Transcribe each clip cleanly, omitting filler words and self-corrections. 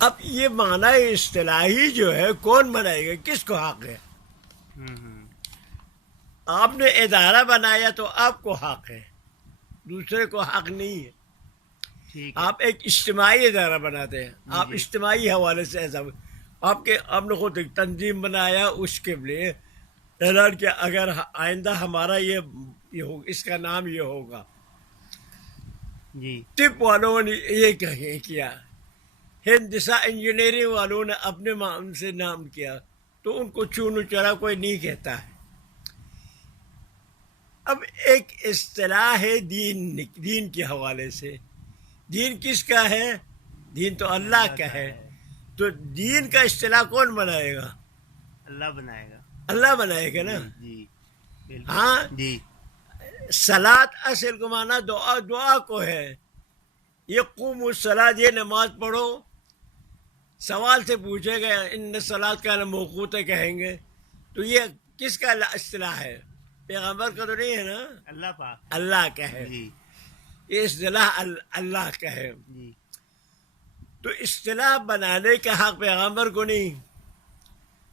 اب یہ معنی اصطلاحی جو ہے کون بنائے گا، کس کو حق ہے؟ آپ نے ادارہ بنایا تو آپ کو حق ہے، دوسرے کو حق نہیں ہے۔ ٹھیک ہے آپ ایک اجتماعی ادارہ بناتے ہیں، جی آپ جی اجتماعی حوالے سے ایسا آپ نے خود ایک تنظیم بنایا، اس کے لیے اعلان کیا اگر آئندہ ہمارا یہ ہوگا، اس کا نام یہ ہوگا۔ جی طب والوں نے یہ کیا، ہندسہ انجینئرنگ والوں نے اپنے نام سے نام کیا، تو ان کو چونو چرا کوئی نہیں کہتا ہے۔ اب ایک اصطلاح ہے دین کے حوالے سے، دین کس کا ہے؟ دین تو اللہ کا ہے۔ تو دین کا اصطلاح کون بنائے گا؟ اللہ بنائے گا اللہ بنائے گا نا۔ جی جی بالکل ہاں، جی صلاۃ اصل کو مانا دعا کو ہے۔ یہ قوم الصلاۃ، یہ نماز پڑھو، سوال سے پوچھے گا ان صلاۃ کا موقوت کہیں گے، تو یہ کس کا اصطلاح ہے؟ پیغمبر کا تو نہیں ہے نا، اللہ پاک اللہ کا ہے۔ جی یہ اصطلاح اللہ کا ہے۔ جی تو اصطلاح بنانے کا حق پیغمبر کو نہیں،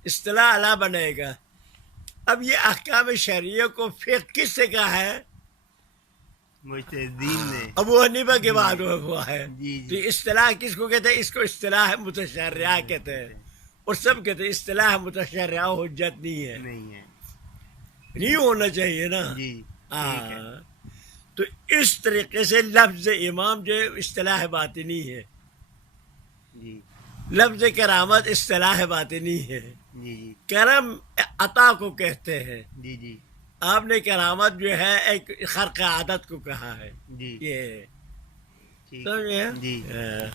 اصطلاح اللہ بنائے گا۔ اب یہ احکام شرعیہ کو فقہ کس سے کہا ہے؟ مجتہدین نے ابو حنیفہ کے بعد ہوا ہے۔ جی تو جی اصطلاح کس کو کہتے ہیں؟ اس کو اصطلاح متشرعہ کہتے ہیں، اور سب کہتے ہیں اصطلاح متشرعہ حجت نہیں ہے، نہیں ہے نہیں ہونا چاہیے نا۔ جی ٹھیک ہے ہاں، تو اس طریقے سے لفظ امام جو اصطلاح باطنی ہے، جی لفظ کرامت اصطلاح باطنی ہے۔ جی جی کرم عطا کو کہتے ہیں، جی جی آپ نے کرامت جو ہے ایک خرق عادت کو کہا ہے، جی یہ ٹھیک سمجھے؟ ہے جی ہاں۔